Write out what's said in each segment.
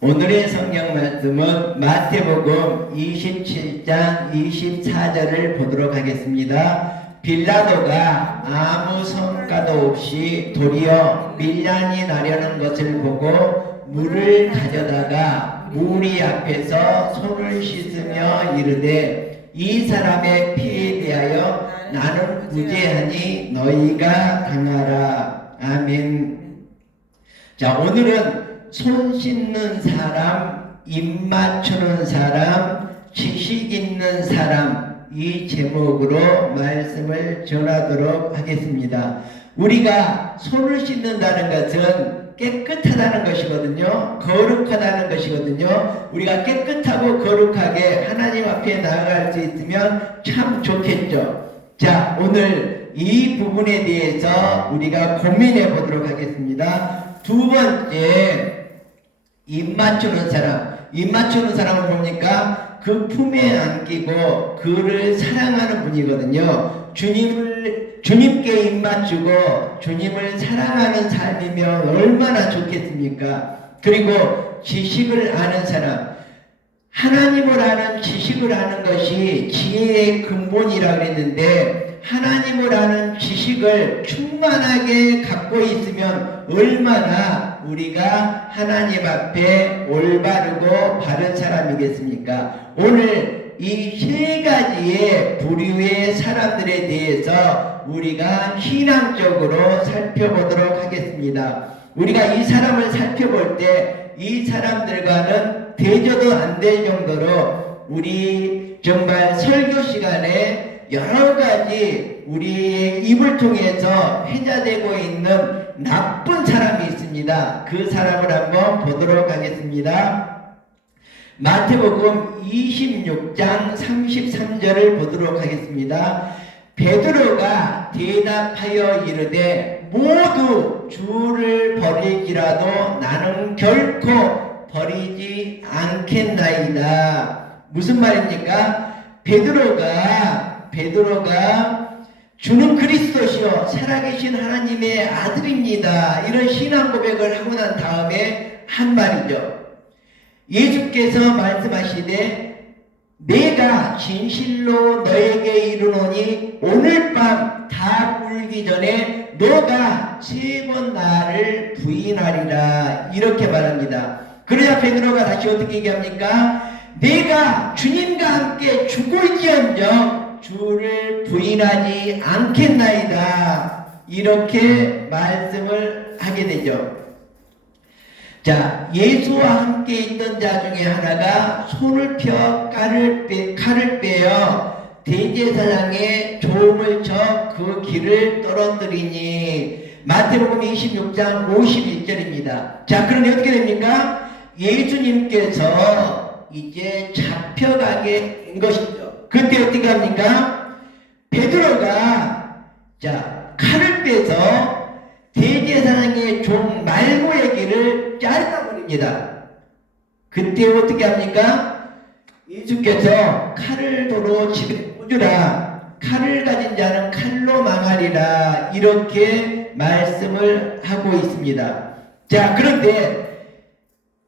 오늘의 성경 말씀은 마태복음 27장 24절을 보도록 하겠습니다. 빌라도가 아무 성과도 없이 도리어 밀란이 나려는 것을 보고 물을 가져다가 무리 앞에서 손을 씻으며 이르되 이 사람의 피에 대하여 나는 무죄하니 너희가 당하라. 아멘. 자, 오늘은 손 씻는 사람, 입 맞추는 사람, 지식 있는 사람, 이 제목으로 말씀을 전하도록 하겠습니다. 우리가 손을 씻는다는 것은 깨끗하다는 것이거든요. 거룩하다는 것이거든요. 우리가 깨끗하고 거룩하게 하나님 앞에 나아갈 수 있으면 참 좋겠죠. 자, 오늘 이 부분에 대해서 우리가 고민해 보도록 하겠습니다. 두 번째, 입 맞추는 사람. 입 맞추는 사람은 뭡니까? 그 품에 안기고 그를 사랑하는 분이거든요. 주님께 입 맞추고 주님을 사랑하는 삶이면 얼마나 좋겠습니까? 그리고 지식을 아는 사람. 하나님을 아는 지식을 아는 것이 지혜의 근본이라고 했는데, 하나님을 아는 지식을 충만하게 갖고 있으면 얼마나 우리가 하나님 앞에 올바르고 바른 사람이겠습니까? 오늘 이 세 가지의 부류의 사람들에 대해서 우리가 신앙적으로 살펴보도록 하겠습니다. 우리가 이 사람을 살펴볼 때 이 사람들과는 대조도 안 될 정도로 우리 정말 설교 시간에 여러 가지 우리의 입을 통해서 회자되고 있는 나쁜 사람이 있습니다. 그 사람을 한번 보도록 하겠습니다. 마태복음 26장 33절을 보도록 하겠습니다. 베드로가 대답하여 이르되 모두 주를 버릴지라도 나는 결코 버리지 않겠나이다. 무슨 말입니까? 베드로가 주는 그리스도시요 살아계신 하나님의 아들입니다. 이런 신앙 고백을 하고 난 다음에 한 말이죠. 예수께서 말씀하시되 내가 진실로 너에게 이르노니 오늘 밤 다 울기 전에 너가 3번 나를 부인하리라. 이렇게 말합니다. 그러자 베드로가 다시 어떻게 얘기합니까? 내가 주님과 함께 죽을지언정 주를 부인하지 않겠나이다. 이렇게 말씀을 하게 되죠. 자, 예수와 함께 있던 자 중에 하나가 손을 펴 칼을 빼어 대제사장의 조음을 쳐 그 길을 떨어뜨리니. 마태복음 26장 51절입니다. 자, 그러니 어떻게 됩니까? 예수님께서 이제 잡혀가게 된 것이죠. 그때 어떻게 합니까? 베드로가 칼을 빼서 대제사장의 종 말고의 길을 잘라버립니다. 그때 어떻게 합니까? 예수께서 칼을 도로 집에 꽂으라. 칼을 가진 자는 칼로 망하리라. 이렇게 말씀을 하고 있습니다. 자, 그런데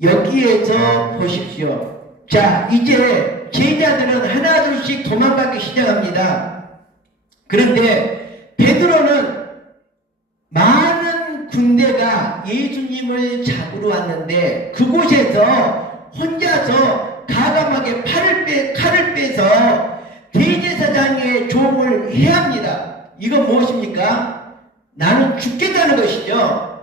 여기에서 보십시오. 자, 이제 제자들은 하나둘씩 도망가기 시작합니다. 그런데 베드로는 많은 군대가 예수님을 잡으러 왔는데 그곳에서 혼자서 가감하게 칼을 빼서 대제사장의 종을 해야 합니다. 이건 무엇입니까? 나는 죽겠다는 것이죠.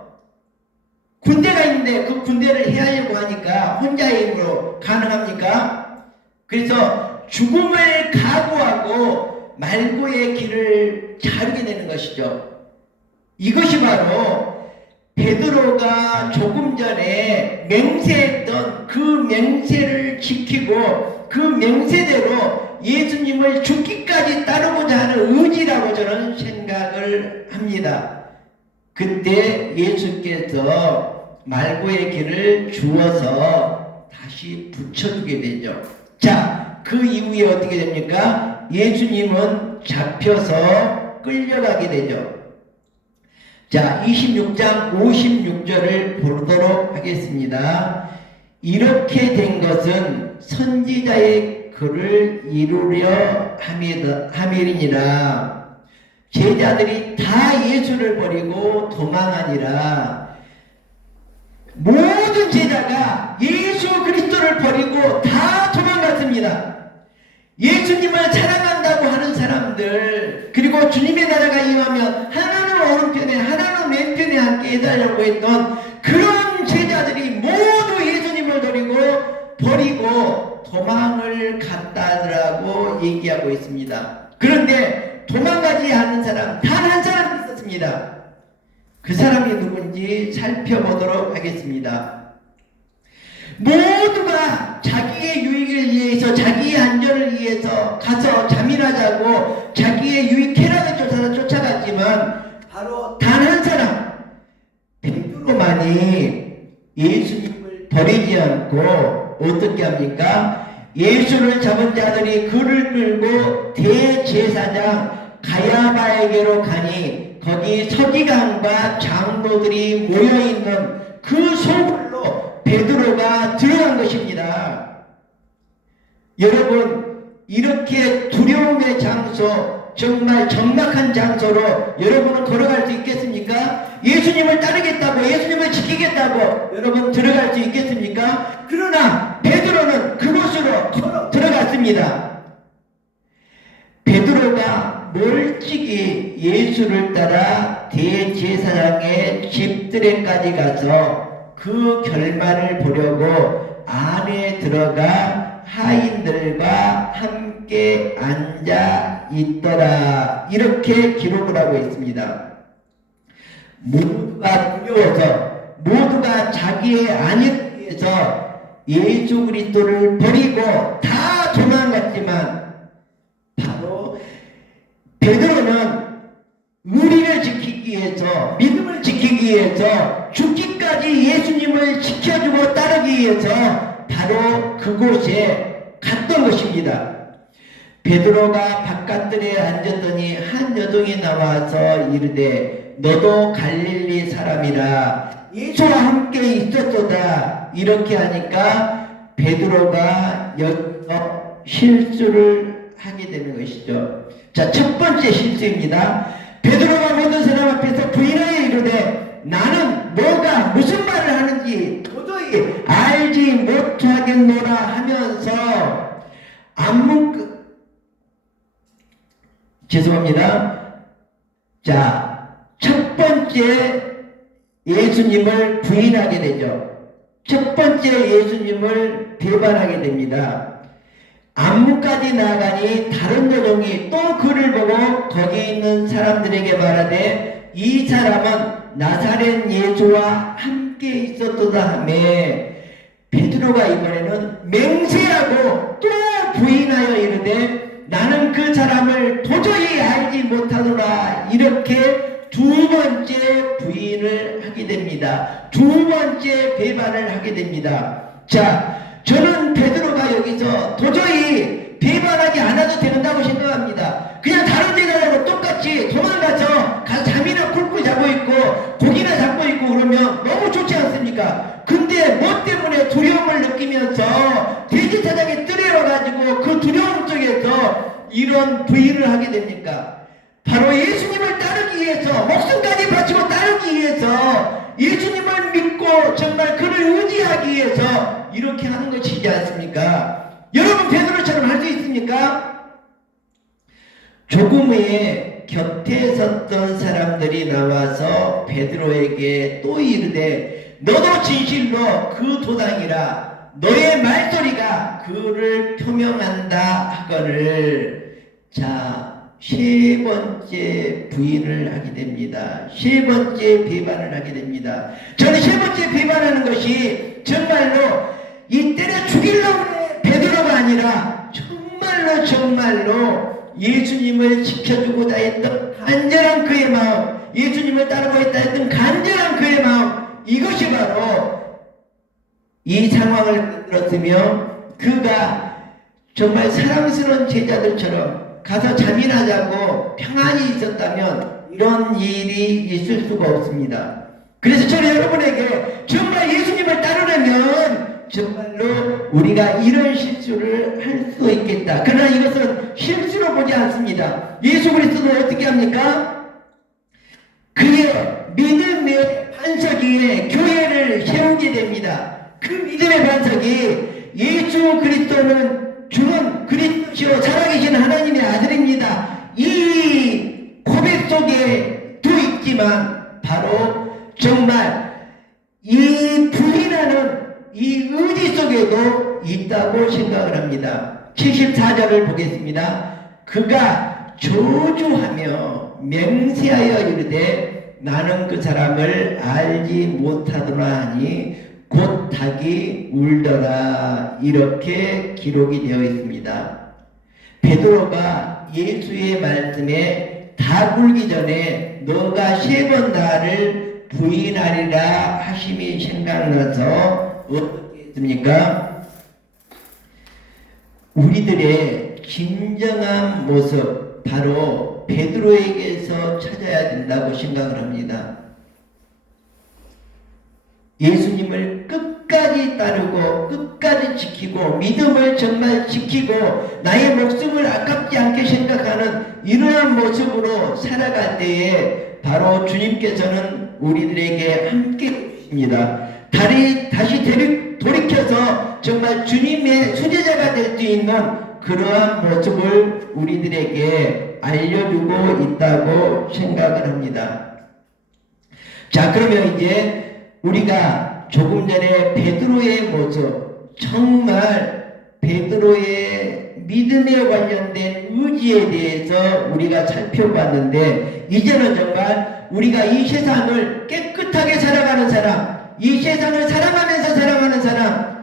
군대가 있는데 그 군대를 해야 하려고 하니까 혼자의 힘으로 가능합니까? 그래서 죽음을 각오하고 말고의 길을 자르게 되는 것이죠. 이것이 바로 베드로가 조금 전에 맹세했던 그 맹세를 지키고 그 맹세대로 예수님을 죽기까지 따르고자 하는 의지라고 저는 생각을 합니다. 그때 예수께서 말고의 길을 주어서 다시 붙여주게 되죠. 자, 그 이후에 어떻게 됩니까? 예수님은 잡혀서 끌려가게 되죠. 자, 26장 56절을 보도록 하겠습니다. 이렇게 된 것은 선지자의 글을 이루려 함이니라. 제자들이 다 예수를 버리고 도망하니라. 모든 제자가 예수 그리스도를 버리고 다 도망갔습니다. 예수님을 사랑한다고 하는 사람들, 그리고 주님의 나라가 임하면 하나는 오른편에 하나는 왼편에 함께 해달라고 했던 그런 제자들이 모두 예수님을 버리고 도망을 갔다라고 얘기하고 있습니다. 그런데 도망가지 않는 사람 단 한 사람 있었습니다. 그 사람이 누군지 살펴보도록 하겠습니다. 모두가 자기의 유익을 위해서, 자기의 안전을 위해서 가서 잠이라자고 자기의 유익 쾌락을 쫓아서 쫓아갔지만 바로 단 한 사람 베드로만이 예수님을 버리지 않고 어떻게 합니까? 예수를 잡은 자들이 그를 끌고 대제사장 가야바에게로 가니 거기 서기관과 장로들이 모여있는 그 소굴로 베드로가 들어간 것입니다. 여러분, 이렇게 두려움의 장소, 정말 적막한 장소로 여러분은 걸어갈 수 있겠습니까? 예수님을 따르겠다고, 예수님을 지키겠다고 여러분 들어갈 수 있겠습니까? 그러나 베드로는 그곳으로 걸어 들어갔습니다. 베드로가 멀찍이 예수를 따라 대제사장의 집들에까지 가서 그 결말을 보려고 안에 들어가 하인들과 함께 앉아 있더라. 이렇게 기록을 하고 있습니다. 모두가 두려워서, 모두가 자기의 안위를 위해서 예수 그리스도를 버리고 다 도망갔지만 바로 베드로는 의리를 지키기 위해서, 믿음을 지키기 위해서, 죽기까지 예수님을 지켜주고 따르기 위해서 바로 그곳에 갔던 것입니다. 베드로가 바깥들에 앉았더니 한 여종이 나와서 이르되 너도 갈릴리 사람이라 예수와 함께 있었도다. 이렇게 하니까 베드로가 여기서 실수를 하게 되는 것이죠. 자, 첫 번째 실수입니다. 베드로가 모든 사람 앞에서 부인하여 이르되 나는 뭐가 무슨 말을 하는지 도저히 알지 못하겠노라 하면서 죄송합니다. 자, 첫 번째 예수님을 부인하게 되죠. 첫 번째 예수님을 배반하게 됩니다. 안문까지 나아가니 다른 여종이 또 그를 보고 거기 있는 사람들에게 말하되 이 사람은 나사렛 예수와 함께 있었도다 하며 베드로가 이번에는 맹세하고 또 부인하여 이르되 나는 그 사람을 도저히 알지 못하노라. 이렇게 두 번째 부인을 하게 됩니다. 두 번째 배반을 하게 됩니다. 자, 저는 베드로가 여기서 도저히 배반하지 않아도 된다고 생각합니다. 그냥 다른 데가라고 똑같이 도망가서 잠이나 굴고 자고 있고 고기나 잡고 있고 그러면 너무 좋지 않습니까? 근데 뭐 때문에 두려움을 느끼면서 대제사장의 뜰에 와가지고 그 두려움 속에서 이런 부인을 하게 됩니까? 바로 예수님을 따르기 위해서, 목숨까지 바치고 따르기 위해서, 예수님을 믿고 정말 그를 의지하기 위해서 이렇게 하는 것이지 않습니까? 여러분 베드로처럼 할 수 있습니까? 조금 후에 곁에 섰던 사람들이 나와서 베드로에게 또 이르되 너도 진실로 그 도당이라 너의 말소리가 그를 표명한다 하거늘. 자, 세 번째 부인을 하게 됩니다. 세 번째 배반을 하게 됩니다. 저는 세 번째 배반하는 것이 정말로 이 때려 죽이려고 베드로가 아니라 정말로 예수님을 지켜주고자 했던 간절한 그의 마음, 예수님을 따르고 있다 했던 간절한 그의 마음, 이것이 바로 이 상황을 만들었으며 그가 정말 사랑스러운 제자들처럼 가서 잠이나 자고 평안히 있었다면 이런 일이 있을 수가 없습니다. 그래서 저는 여러분에게 정말 예수님을 따르려면 정말로 우리가 이런 실수를 할 수 있겠다. 그러나 이것은 실수로 보지 않습니다. 예수 그리스도는 어떻게 합니까? 그의 믿음의 반석 위에 교회를 세우게 됩니다. 그 믿음의 반석이 예수 그리스도는 주는 그리스도시요 살아계신 하나님의 아들입니다. 이 고백 속에도 있지만 바로 정말 이 부인하는 이 의지 속에도 있다고 생각을 합니다. 74절을 보겠습니다. 그가 저주하며 맹세하여 이르되 나는 그 사람을 알지 못하더라 하니 곧 닭이 울더라. 이렇게 기록이 되어 있습니다. 베드로가 예수의 말씀에 닭 울기 전에 너가 3번 나를 부인하리라 하심이 생각나서 어떻게 했습니까? 우리들의 진정한 모습 바로 베드로에게서 찾아야 된다고 생각을 합니다. 예수님을 끝까지 따르고 끝까지 지키고 믿음을 정말 지키고 나의 목숨을 아깝지 않게 생각하는 이러한 모습으로 살아갈 때에 바로 주님께서는 우리들에게 함께 계십니다. 다시 돌이켜서 정말 주님의 수제자가 될 수 있는 그러한 모습을 우리들에게 알려주고 있다고 생각을 합니다. 자, 그러면 이제 우리가 조금 전에 베드로의 모습, 정말 베드로의 믿음에 관련된 의지에 대해서 우리가 살펴봤는데, 이제는 정말 우리가 이 세상을 깨끗하게 살아가는 사람, 이 세상을 사랑하면서 살아가는 사람,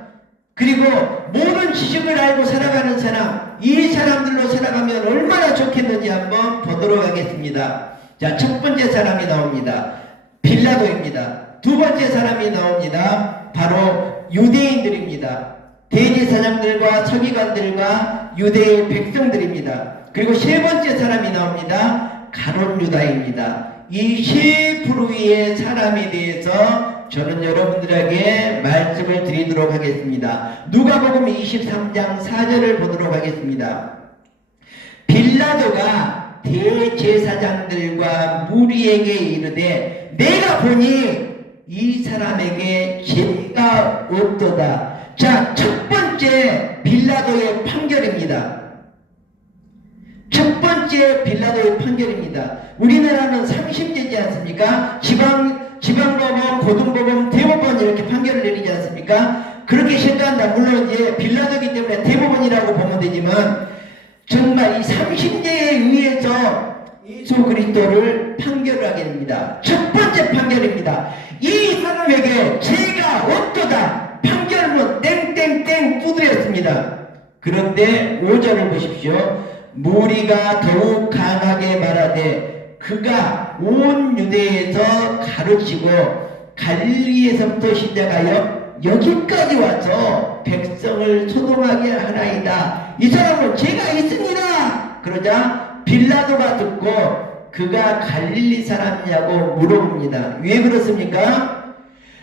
그리고 모든 지식을 알고 살아가는 사람, 이 사람들로 살아가면 얼마나 좋겠는지 한번 보도록 하겠습니다. 자, 첫 번째 사람이 나옵니다. 빌라도입니다. 두 번째 사람이 나옵니다. 바로 유대인들입니다. 대제사장들과 서기관들과 유대의 백성들입니다. 그리고 세 번째 사람이 나옵니다. 가룟 유다입니다. 이 세 부류의 사람에 대해서 저는 여러분들에게 말씀을 드리도록 하겠습니다. 누가복음 23장 4절을 보도록 하겠습니다. 빌라도가 대제사장들과 무리에게 이르되 내가 보니 이 사람에게 죄가 없도다. 자, 첫 번째 빌라도의 판결입니다. 첫 번째 빌라도의 판결입니다. 우리나라는 상심제지 않습니까? 지방법원, 고등법원, 대법원 이렇게 판결을 내리지 않습니까? 그렇게 생각한다. 물론 이제 빌라도이기 때문에 대법원이라고 보면 되지만 정말 이 상심제에 의해서 예수 그리스도를 판결하게 됩니다. 첫 번째 판결입니다. 이 사람에게 죄가 없도다. 판결문 땡땡땡 두드렸습니다. 그런데 5절을 보십시오. 무리가 더욱 강하게 말하되 그가 온 유대에서 가르치고 갈릴리에서부터 시작하여 여기까지 와서 백성을 소동하게 하나이다. 이 사람은 죄가 있습니다. 그러자 빌라도가 듣고 그가 갈릴리 사람이냐고 물어봅니다. 왜 그렇습니까?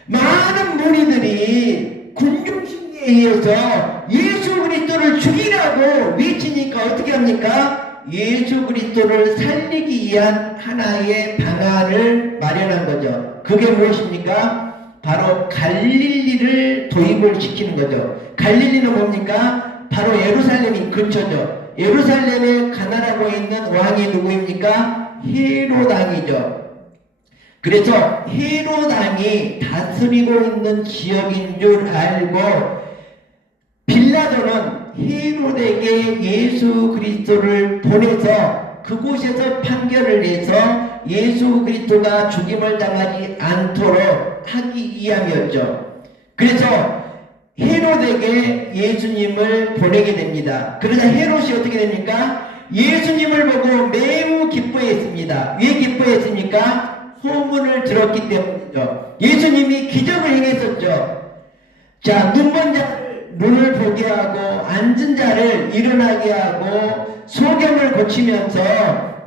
많은 무리들이 군중심리에 의해서 예수 그리스도를 죽이라고 외치니까 어떻게 합니까? 예수 그리스도를 살리기 위한 하나의 방안을 마련한 거죠. 그게 무엇입니까? 바로 갈릴리를 도입을 시키는 거죠. 갈릴리는 뭡니까? 바로 예루살렘이 근처죠. 예루살렘에 가난하고 있는 왕이 누구입니까? 헤롯왕이죠. 그래서 헤롯왕이 다스리고 있는 지역인 줄 알고 빌라도는 헤롯에게 예수 그리스도를 보내서 그곳에서 판결을 해서 예수 그리스도가 죽임을 당하지 않도록 하기 위함이었죠. 그래서 헤롯에게 예수님을 보내게 됩니다. 그러자 헤롯이 어떻게 됩니까? 예수님을 보고 매우 기뻐했습니다. 왜 기뻐했습니까? 소문을 들었기 때문이죠. 예수님이 기적을 행했었죠. 자, 눈먼 자를 눈을 보게 하고 앉은 자를 일어나게 하고 소경을 고치면서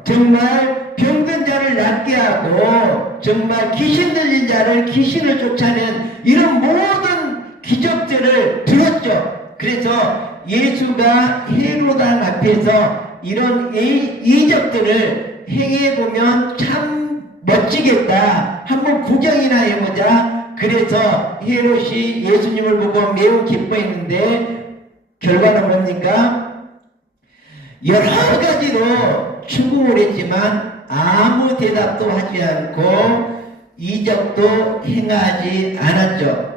정말 병든 자를 낫게 하고 정말 귀신 들린 자를 귀신을 쫓아낸 이런 모든 기적들을 들었죠. 그래서 예수가 헤로당 앞에서 이런 이적들을 행해보면 참 멋지겠다. 한번 구경이나 해보자. 그래서 헤롯이 예수님을 보고 매우 기뻐했는데 결과는 뭡니까? 여러 가지로 충고를 했지만 아무 대답도 하지 않고 이적도 행하지 않았죠.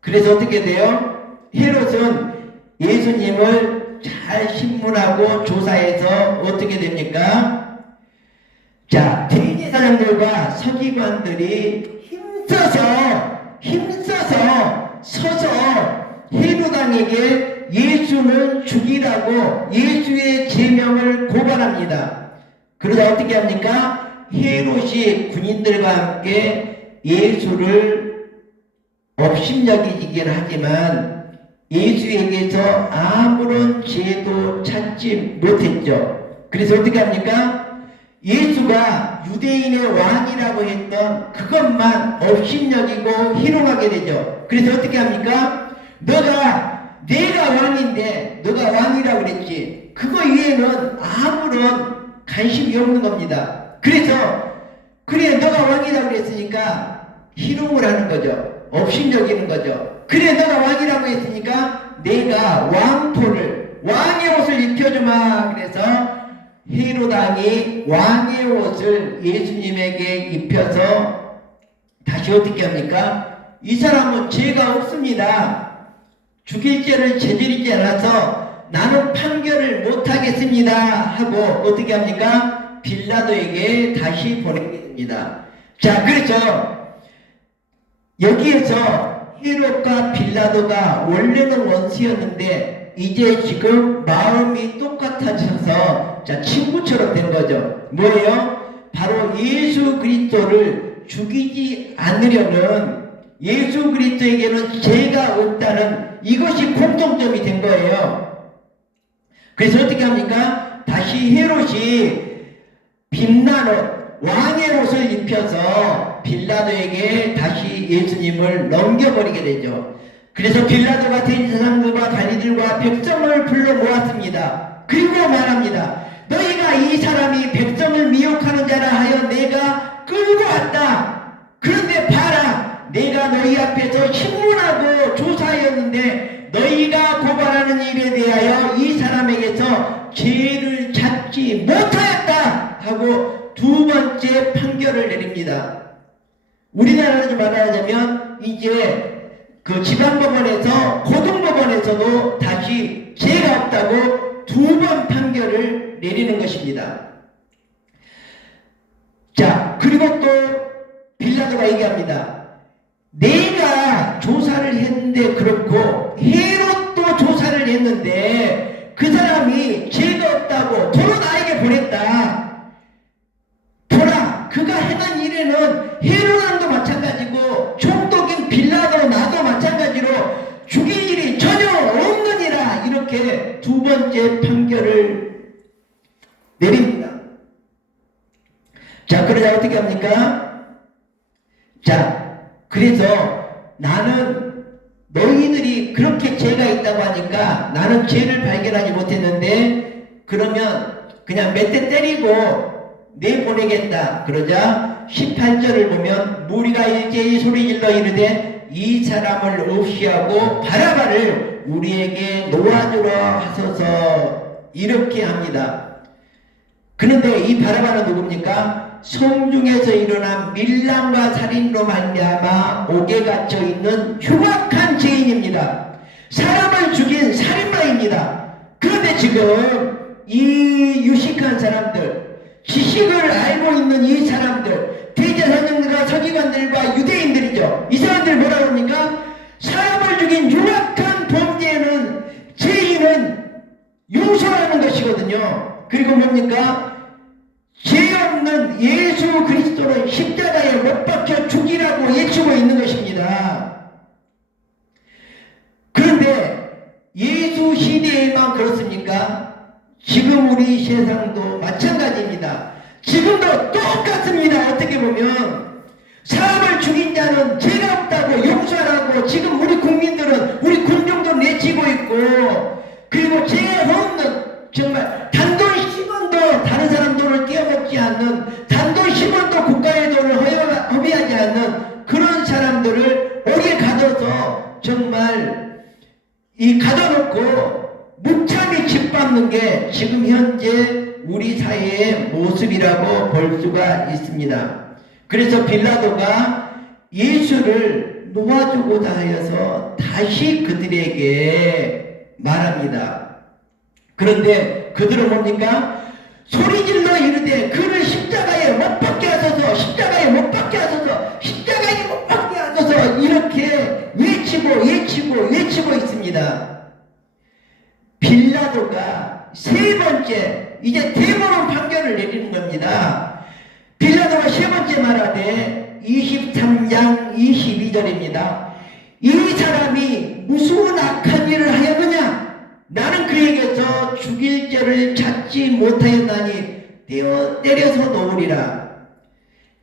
그래서 어떻게 돼요? 헤롯은 예수님을 잘 신문하고 조사해서 어떻게 됩니까? 자, 대제사장들과 서기관들이 힘써서 서서 헤롯왕에게 예수는 죽이라고 예수의 제명을 고발합니다. 그러자 어떻게 합니까? 헤롯이 군인들과 함께 예수를 업신여기긴 하지만 예수에게서 아무런 죄도 찾지 못했죠. 그래서 어떻게 합니까? 예수가 유대인의 왕이라고 했던 그것만 업신여기고 희롱하게 되죠. 그래서 어떻게 합니까? 내가 왕인데 너가 왕이라고 그랬지. 그거 이외에는 아무런 관심이 없는 겁니다. 그래서 그래 너가 왕이라고 그랬으니까 희롱을 하는 거죠. 업신여기는 거죠. 그래 너가 왕이라고 했으니까 내가 왕의 옷을 입혀주마. 그래서 헤롯왕이 왕의 옷을 예수님에게 입혀서 다시 어떻게 합니까? 이 사람은 죄가 없습니다. 죽일 죄를 저지르지 않아서 나는 판결을 못하겠습니다 하고 어떻게 합니까? 빌라도에게 다시 보내게 됩니다. 자, 그렇죠. 여기에서 헤롯과 빌라도가 원래는 원수였는데 이제 지금 마음이 똑같아져서 자, 친구처럼 된 거죠. 뭐예요? 바로 예수 그리스도를 죽이지 않으려는, 예수 그리스도에게는 죄가 없다는 이것이 공통점이 된 거예요. 그래서 어떻게 합니까? 다시 헤롯이 빛난 옷, 왕의 옷을 입혀서 빌라도에게 다시 예수님을 넘겨버리게 되죠. 그래서 빌라도가 대제사장들과 관리들과 백성을 불러 모았습니다. 그리고 말합니다. 너희가 이 사람이 백성을 미혹하는 자라 하여 내가 끌고 왔다. 그런데 봐라, 내가 너희 앞에서 신문하고 조사하였는데 너희가 고발하는 일에 대하여 이 사람에게서 죄를 찾지 못하였다 하고 두 번째 판결을 내립니다. 우리나라로 말하자면 이제 그 지방법원에서 고등법원에서도 다시 죄가 없다고 두 번 판결을 내리는 것입니다. 자, 그리고 또 빌라도가 얘기합니다. 내가 조사를 했는데 그렇고 헤롯도 조사를 했는데 그 사람이 죄가 없다고 도로 나에게 보냈다. 보라, 그가 행한 일에는 헤롯왕도 마찬가지고 총독인 빌라도 나도 마찬가지로 죽일 일이 전혀 없느니라. 이렇게 두 번째 판결을 내립니다. 자, 그러자 어떻게 합니까? 자, 그래서 나는 너희들이 그렇게 죄가 있다고 하니까 나는 죄를 발견하지 못했는데 그러면 그냥 몇 대 때리고 내보내겠다. 그러자 18절을 보면 무리가 일제히 소리질러 이르되 이 사람을 없이하고 바라바를 우리에게 놓아주라 하소서. 이렇게 합니다. 그런데 이 바라바는 누굽니까? 성중에서 일어난 밀람과 살인으로 말미암아 옥에 갇혀 있는 흉악한 죄인입니다. 사람을 죽인 살인마입니다. 그런데 지금 이 유식한 사람들, 지식을 알고 있는 이 사람들, 대제사장들과 서기관들과 유대인들이죠. 이 사람들 뭐라고 합니까? 사람을 죽인 흉악한 범죄는, 죄인은 용서하는 것이거든요. 그리고 뭡니까? 죄 없는 예수 그리스도를 십자가에 못 박혀 죽이라고 외치고 있는 것입니다. 그런데 예수 시대에만 그렇습니까? 지금 우리 세상도 마찬가지입니다. 지금도 똑같습니다. 어떻게 보면 사람을 죽인 자는 죄가 없다고 용서하라고 지금 우리 국민들은, 우리 군중도 내치고 있고, 그리고 죄가 없는, 정말 단돈 10원도 다른 사람 돈을 떼어먹지 않는, 단돈 10원도 국가의 돈을 허비하지 않는 그런 사람들을 오게 가둬서 정말 가둬놓고 무참히 짓밟는 게 지금 현재 우리 사회의 모습이라고 볼 수가 있습니다. 그래서 빌라도가 예수를 놓아주고자 하여서 다시 그들에게 말합니다. 그런데 그들은 뭡니까? 소리질러 이르되 그를 십자가에 못 박게 하소서, 십자가에 못 박게 하소서, 십자가에 못 박게 하소서, 이렇게 외치고 있습니다. 빌라도가 세 번째, 이제 대법원 판결을 내리는 겁니다. 빌라도가 세 번째 말하되 23장 22절입니다. 이 사람이 무슨 악한 일을 하였느냐? 나는 그에게서 죽일 죄를 찾지 못하였나니 때려서 놓으리라.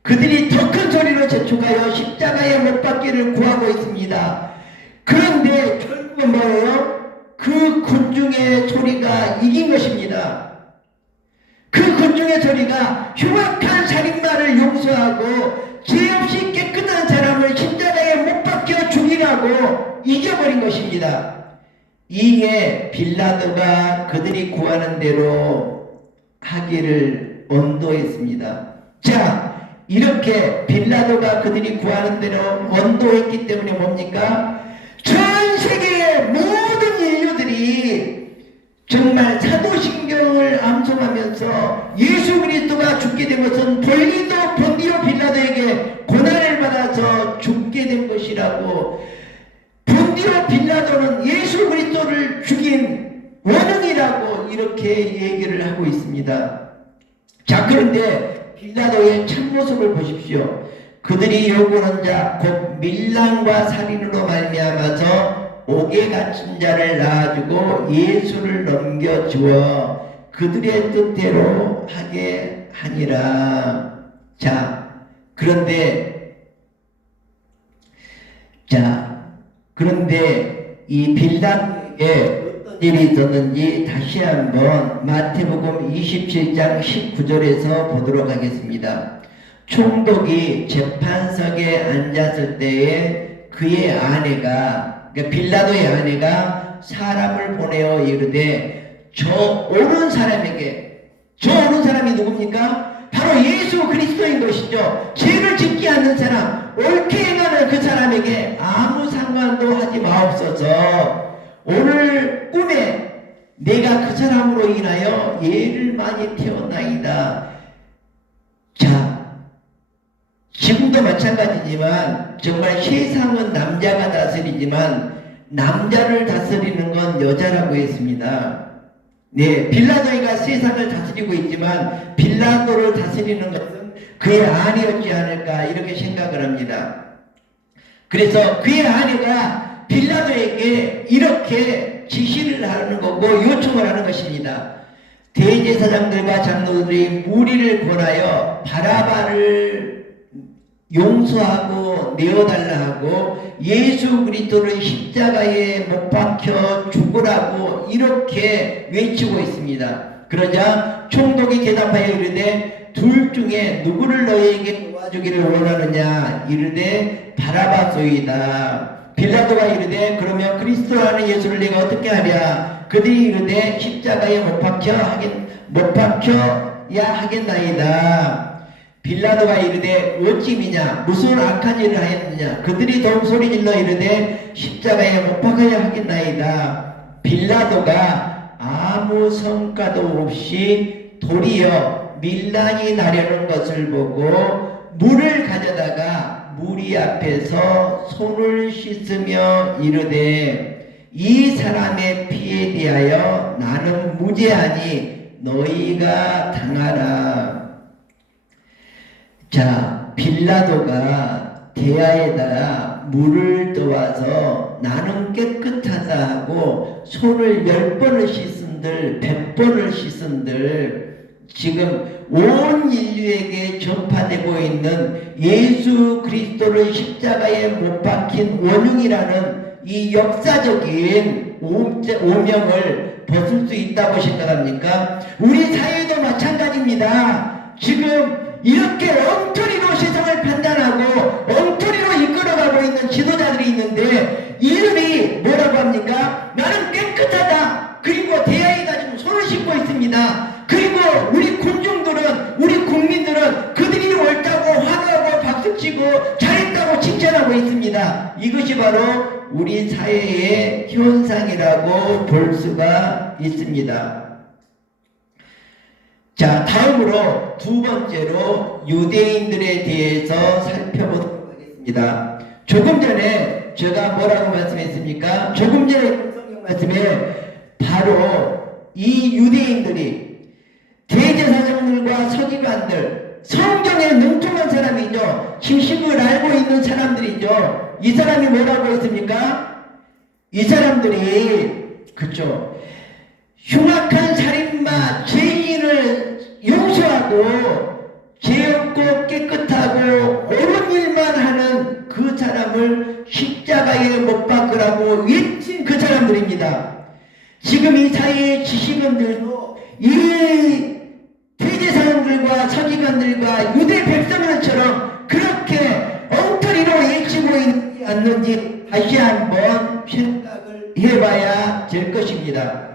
그들이 더 큰 소리로 재촉하여 십자가에 못 박기를 구하고 있습니다. 그런데 결국은 뭐예요? 그 군중의 소리가 이긴 것입니다. 그 군중의 소리가 흉악한 살인마를 용서하고 죄 없이 깨끗한 사람을 십자가에 못 박혀 죽이라고 이겨버린 것입니다. 이에 빌라도가 그들이 구하는 대로 하기를 언도했습니다. 자, 이렇게 빌라도가 그들이 구하는 대로 언도했기 때문에 뭡니까? 전 세계의 모든 인류들이 정말 사도신경을 암송하면서 예수 그리스도가 죽게 된 것은 본디오 빌라도에게 고난을 받아서 죽게 된 것이라고, 본디오 빌라도는 예수 그리스도를 죽인 원흉이라고 이렇게 얘기를 하고 있습니다. 자, 그런데 빌라도의 참모습을 보십시오. 그들이 요구하는 자 곧 밀란과 살인으로 말미암아서 옥에 갇힌 자를 낳아주고 예수를 넘겨주어 그들의 뜻대로 하게 하니라. 자, 그런데 이 빌라도에게 어떤 일이 있었는지 다시 한번 마태복음 27장 19절에서 보도록 하겠습니다. 총독이 재판석에 앉았을 때에 그의 아내가, 그러니까 빌라도의 아내가 사람을 보내어 이르되 저 오는 사람에게, 저 오는 사람이 누굽니까? 바로 예수 그리스도인 것이죠. 죄를 짓지 않는 사람, 옳게 행하는 그 사람에게 아무 상관도 하지 마옵소서. 오늘 꿈에 내가 그 사람으로 인하여 예를 많이 태웠나이다. 자, 지금도 마찬가지지만 정말 세상은 남자가 다스리지만 남자를 다스리는 건 여자라고 했습니다. 네, 빌라도가 세상을 다스리고 있지만 빌라도를 다스리는 것은 그의 아내였지 않을까 이렇게 생각을 합니다. 그래서 그의 아내가 빌라도에게 이렇게 지시를 하는 거고 요청을 하는 것입니다. 대제사장들과 장로들이 무리를 권하여 바라바를 용서하고 내어달라 하고 예수 그리스도를 십자가에 못 박혀 죽으라고 이렇게 외치고 있습니다. 그러자 총독이 대답하여 이르되 둘 중에 누구를 너희에게 도와주기를 원하느냐? 이르되 바라바소이다. 빌라도가 이르되 그러면 그리스도라는 예수를 내가 어떻게 하랴? 그들이 이르되 십자가에 못 박혀야 하겠나이다. 빌라도가 이르되 어찌미냐? 무슨 악한 일을 하였느냐? 그들이 더욱 소리질러 이르되 십자가에 못 박아야 하겠나이다. 빌라도가 아무 성과도 없이 도리어 밀란이 나려는 것을 보고 물을 가져다가 무리 앞에서 손을 씻으며 이르되 이 사람의 피에 대하여 나는 무죄하니 너희가 당하라. 자, 빌라도가 대야에다가 물을 떠와서 나는 깨끗하다 하고 손을 10번을 씻은들 100번을 씻은들 지금 온 인류에게 전파되고 있는 예수 그리스도를 십자가에 못 박힌 원흉이라는 이 역사적인 오명을 벗을 수 있다고 생각합니까? 우리 사회도 마찬가지입니다. 지금 이렇게 엉터리로 세상을 판단하고 엉터리로 이끌어가고 있는 지도자들이 있는데 이들이 뭐라고 합니까? 나는 깨끗하다. 그리고 대야에 가지고 손을 씻고 있습니다. 그리고 우리 군중들은, 우리 국민들은 그들이 옳다고 환호하고 박수치고 잘했다고 칭찬하고 있습니다. 이것이 바로 우리 사회의 현상이라고 볼 수가 있습니다. 자, 다음으로 두 번째로 유대인들에 대해서 살펴보도록 하겠습니다. 조금 전에 제가 뭐라고 말씀했습니까? 조금 전에 성경 말씀에 바로 이 유대인들이 대제사장들과 서기관들, 성경에 능통한 사람이죠. 지식을 알고 있는 사람들이죠. 이 사람이 뭐라고 했습니까? 이 사람들이 그쵸, 흉악한 살인마, 죄인을 용서하고 죄 없고 깨끗하고 옳은 일만 하는 그 사람을 십자가에 못 박으라고 외친 그 사람들입니다. 지금 이 사회의 지식인들도 이 대제사장들과 서기관들과 유대 백성들처럼 그렇게 엉터리로 외치고 있지 않는지 다시 한번 생각을 해봐야 될 것입니다.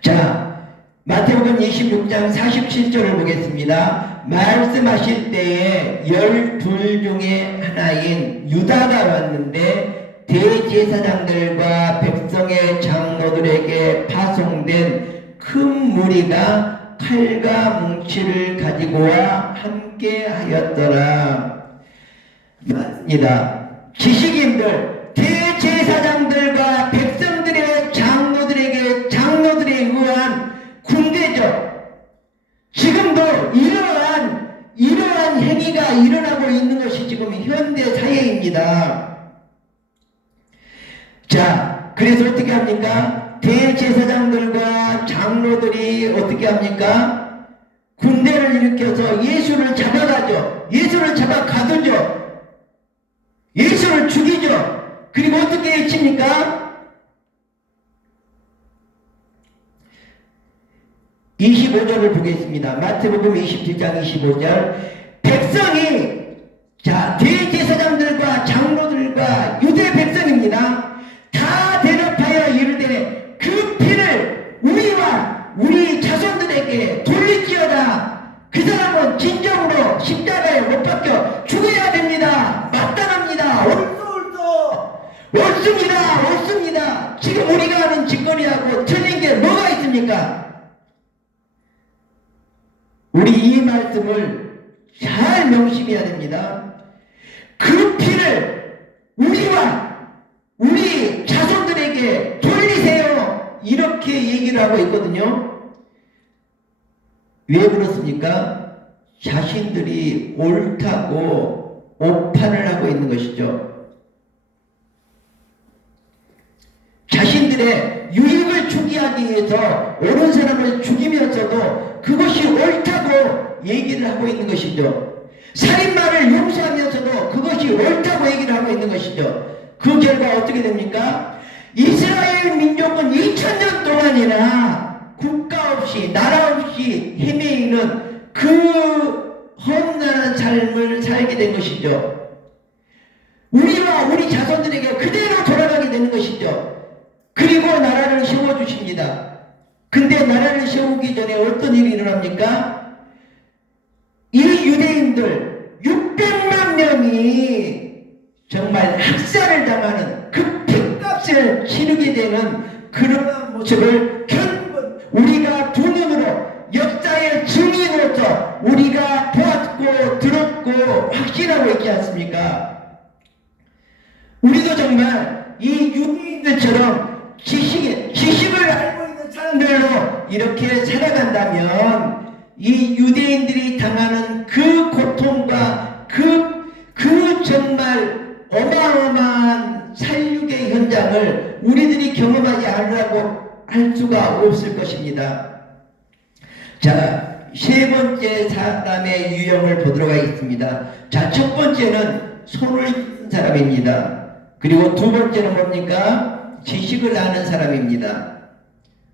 자, 마태복음 26장 47절을 보겠습니다. 말씀하실 때에 12 중에 하나인 유다가 왔는데 대제사장들과 백성의 장로들에게 파송된 큰 무리가 칼과 뭉치를 가지고 와 함께 하였더라. 맞습니다. 지식인들, 대제사장들과 백성들의 장로들에 의한 군대죠. 지금도 이러한 행위가 일어나고 있는 것이 지금 현대 사회입니다. 자, 그래서 어떻게 합니까? 대제사장들과 장로들이 어떻게 합니까? 군대를 일으켜서 예수를 잡아가죠. 예수를 잡아 가두죠. 예수를 죽이죠. 그리고 어떻게 외칩니까? 25절을 보겠습니다. 마태복음 27장 25절. 백성이, 자, 대제사장들과 장로들과 유대 백성입니다. 다 대답하여 이르되 그 피를 우리와 우리 자손들에게 돌릴지어다. 그 사람은 진정으로 십자가에 못 박혀 죽어야 됩니다. 마땅합니다. 옳습니다. 지금 우리가 하는 짓거리하고 틀린 게 뭐가 있습니까? 우리 이 말씀을 잘 명심해야 됩니다. 그 피를 우리와 우리 자손들에게 돌리세요. 이렇게 얘기를 하고 있거든요. 왜 그렇습니까? 자신들이 옳다고 오판을 하고 있는 것이죠. 자신들의 유익을 추구하기 위해서 옳은 사람을 죽이면서도 그것이 옳다고 얘기를 하고 있는 것이죠. 살인마를 용서하면서도 그것이 옳다고 얘기를 하고 있는 것이죠. 그 결과 어떻게 됩니까? 이스라엘 민족은 2000년 동안이나 국가 없이 나라 없이 헤매이는 그 험난한 삶을 살게 된 것이죠. 우리와 우리 자손들에게 그대로 돌아가게 되는 것이죠. 그리고 나라를 세워주십니다. 근데 나라를 세우기 전에 어떤 일이 일어납니까? 이 유대인들 600만 명이 정말 학살을 당하는 그 핏값을 치르게 되는 그런 모습을 결국은 우리가 두 눈으로 역사의 증인으로서 우리가 보았고 들었고 확신하고 있지 않습니까? 우리도 정말 이 유대인들처럼 지식을 알고 있는 사람들로 이렇게 살아간다면 이 유대인들이 당하는 그 고통과 그 정말 어마어마한 살육의 현장을 우리들이 경험하지 않으라고 할 수가 없을 것입니다. 자, 세 번째 사람의 유형을 보도록 하겠습니다. 자, 첫 번째는 손을 씻는 사람입니다. 그리고 두 번째는 뭡니까? 지식을 아는 사람입니다.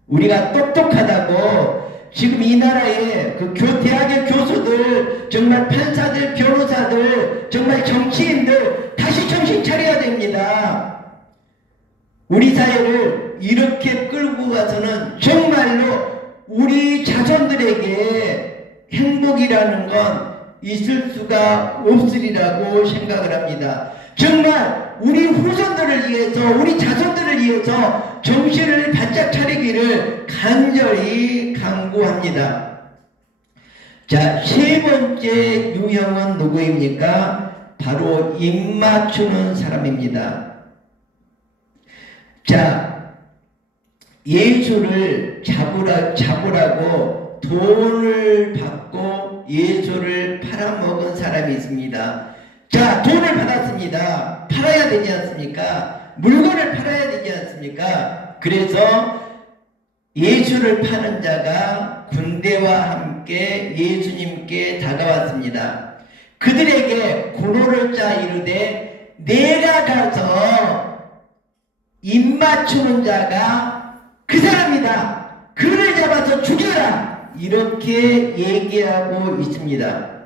우리가 똑똑하다고 지금 이 나라의 대학의 교수들, 정말 판사들, 변호사들, 정말 정치인들 다시 정신 차려야 됩니다. 우리 사회를 이렇게 끌고 가서는 정말로 우리 자손들에게 행복이라는 건 있을 수가 없으리라고 생각을 합니다. 정말 우리 후손들을 위해서, 우리 자손들을 위해서 정신을 바짝 차리기를 간절히 강구합니다. 자, 세 번째 유형은 누구입니까? 바로 입 맞추는 사람입니다. 자, 예수를 잡으라고 돈을 받고 예수를 팔아먹은 사람이 있습니다. 자, 돈을 받았습니다. 팔아야 되지 않습니까? 물건을 팔아야 되지 않습니까? 그래서 예수를 파는 자가 군대와 함께 예수님께 다가왔습니다. 그들에게 고노를 짜 이르되 내가 가서 입 맞추는 자가 그 사람이다. 그를 잡아서 죽여라. 이렇게 얘기하고 있습니다.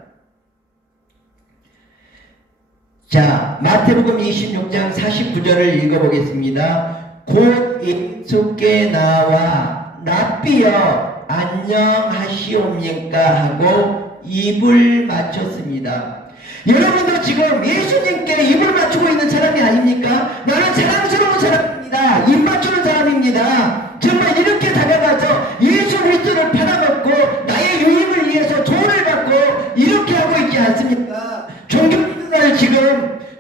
자, 마태복음 26장 49절을 읽어보겠습니다. 곧 예수께 나와 랍비여 안녕하시옵니까 하고 입을 맞췄습니다. 여러분도 지금 예수님께 입을 맞추고 있는 사람이 아닙니까? 나는 사랑스러운 사람입니다. 입 맞추는 사람입니다. 정말 이렇게 다가가서 예수 그리스도를 팔아먹고 나의 유익을 위해서 돈을 받고 이렇게 하고 있지 않습니까?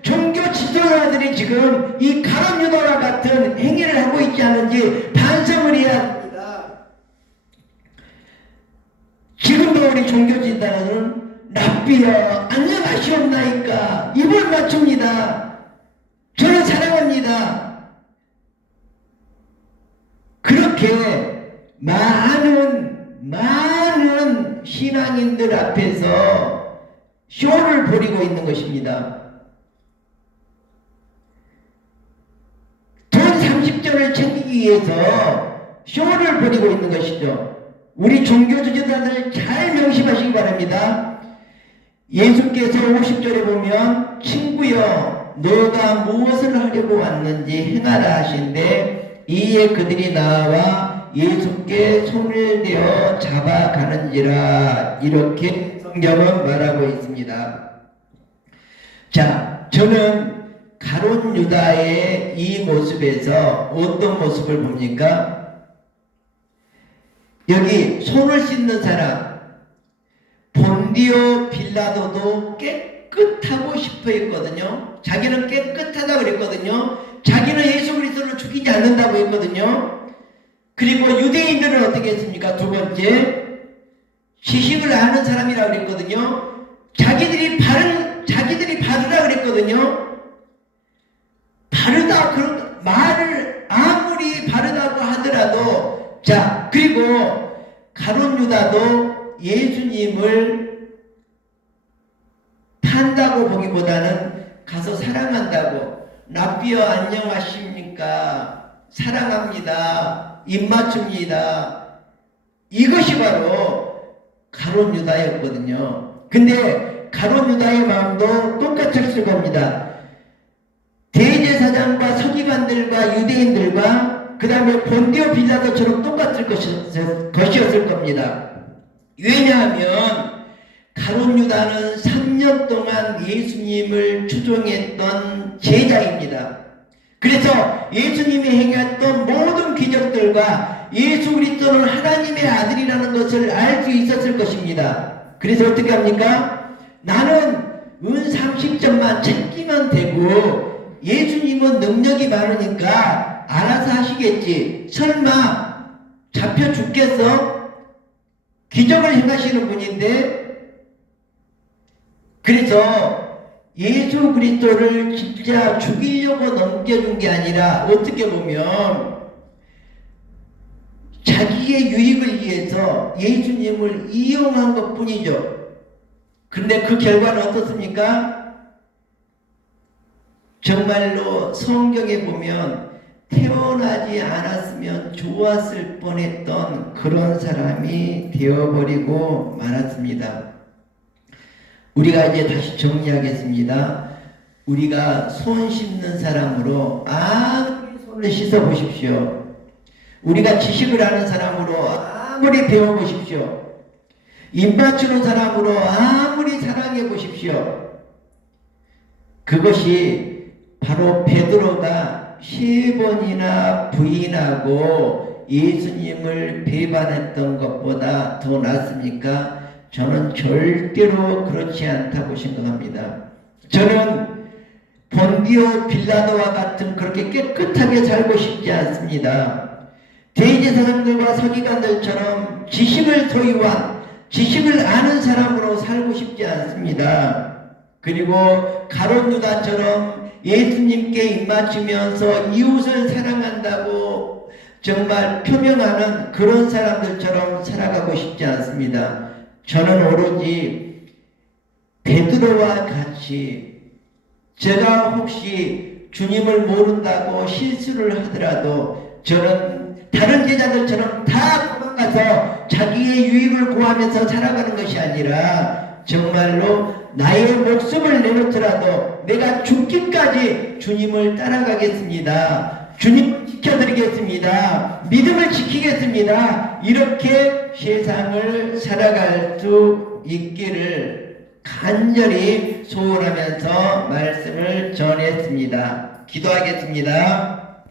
종교 지도자들이 지금 이 가룟 유다와 같은 행위를 하고 있지 않은지 반성을 해야 합니다. 지금도 우리 종교 지도자는 랍비여 안녕하시옵나이까 입을 맞춥니다. 저는 사랑합니다. 그렇게 많은 신앙인들 앞에서 쇼를 벌이고 있는 것입니다. 돈 30조를 챙기기 위해서 쇼를 벌이고 있는 것이죠. 우리 종교 지도자들 잘 명심하시기 바랍니다. 예수께서 50절에 보면 친구여 너가 무엇을 하려고 왔는지 행하라 하신데 이에 그들이 나와 예수께 손을 대어 잡아가는지라 이렇게 성경은 말하고 있습니다. 자, 저는 가룟 유다의 이 모습에서 어떤 모습을 봅니까? 여기 손을 씻는 사람, 본디오 빌라도도 깨끗하고 싶어 했거든요. 자기는 깨끗하다 그랬거든요. 자기는 예수 그리스도를 죽이지 않는다고 했거든요. 그리고 유대인들은 어떻게 했습니까? 두 번째, 지식을 아는 사람이라고 그랬거든요. 자기들이 바르라 그랬거든요. 바르다, 그런 말을 아무리 바르다고 하더라도, 자, 그리고 가룟 유다도 예수님을 판다고 보기보다는 가서 사랑한다고, 랍비여 안녕하십니까? 사랑합니다. 입맞춥니다. 이것이 바로 가룟 유다였거든요. 근데 가룟 유다의 마음도 똑같았을 겁니다. 대제사장과 서기관들과 유대인들과 그 다음에 본디오 빌라도처럼 똑같을 것이었을 겁니다. 왜냐하면 가룟 유다는 3년 동안 예수님을 추종했던 제자입니다. 그래서 예수님이 행했던 모든 기적들과 예수 그리스도는 하나님의 아들이라는 것을 알 수 있었을 것입니다. 그래서 어떻게 합니까? 나는 은 30점만 챙기면 되고 예수님은 능력이 많으니까 알아서 하시겠지. 설마 잡혀 죽겠어? 기적을 행하시는 분인데, 그래서 예수 그리스도를 진짜 죽이려고 넘겨준 게 아니라 어떻게 보면 자기의 유익을 위해서 예수님을 이용한 것 뿐이죠. 근데 그 결과는 어떻습니까? 정말로 성경에 보면 태어나지 않았으면 좋았을 뻔했던 그런 사람이 되어버리고 말았습니다. 우리가 이제 다시 정리하겠습니다. 우리가 손 씻는 사람으로 아무리 손을 씻어 보십시오. 우리가 지식을 아는 사람으로 아무리 배워 보십시오. 입 맞추는 사람으로 아무리 사랑해 보십시오. 그것이 바로 베드로가 3번이나 부인하고 예수님을 배반했던 것보다 더 낫습니까? 저는 절대로 그렇지 않다고 생각합니다. 저는 본디오 빌라도와 같은 그렇게 깨끗하게 살고 싶지 않습니다. 대제사장들과 서기관들처럼 지식을 소유한 지식을 아는 사람으로 살고 싶지 않습니다. 그리고 가룟 유다처럼 예수님께 입맞추면서 이웃을 사랑한다고 정말 표명하는 그런 사람들처럼 살아가고 싶지 않습니다. 저는 오로지 베드로와 같이 제가 혹시 주님을 모른다고 실수를 하더라도 저는 다른 제자들처럼 다 도망가서 자기의 유익을 구하면서 살아가는 것이 아니라 정말로 나의 목숨을 내놓더라도 내가 죽기까지 주님을 따라가겠습니다. 주님을 지켜드리겠습니다. 믿음을 지키겠습니다. 이렇게 세상을 살아갈 수 있기를 간절히 소원하면서 말씀을 전했습니다. 기도하겠습니다.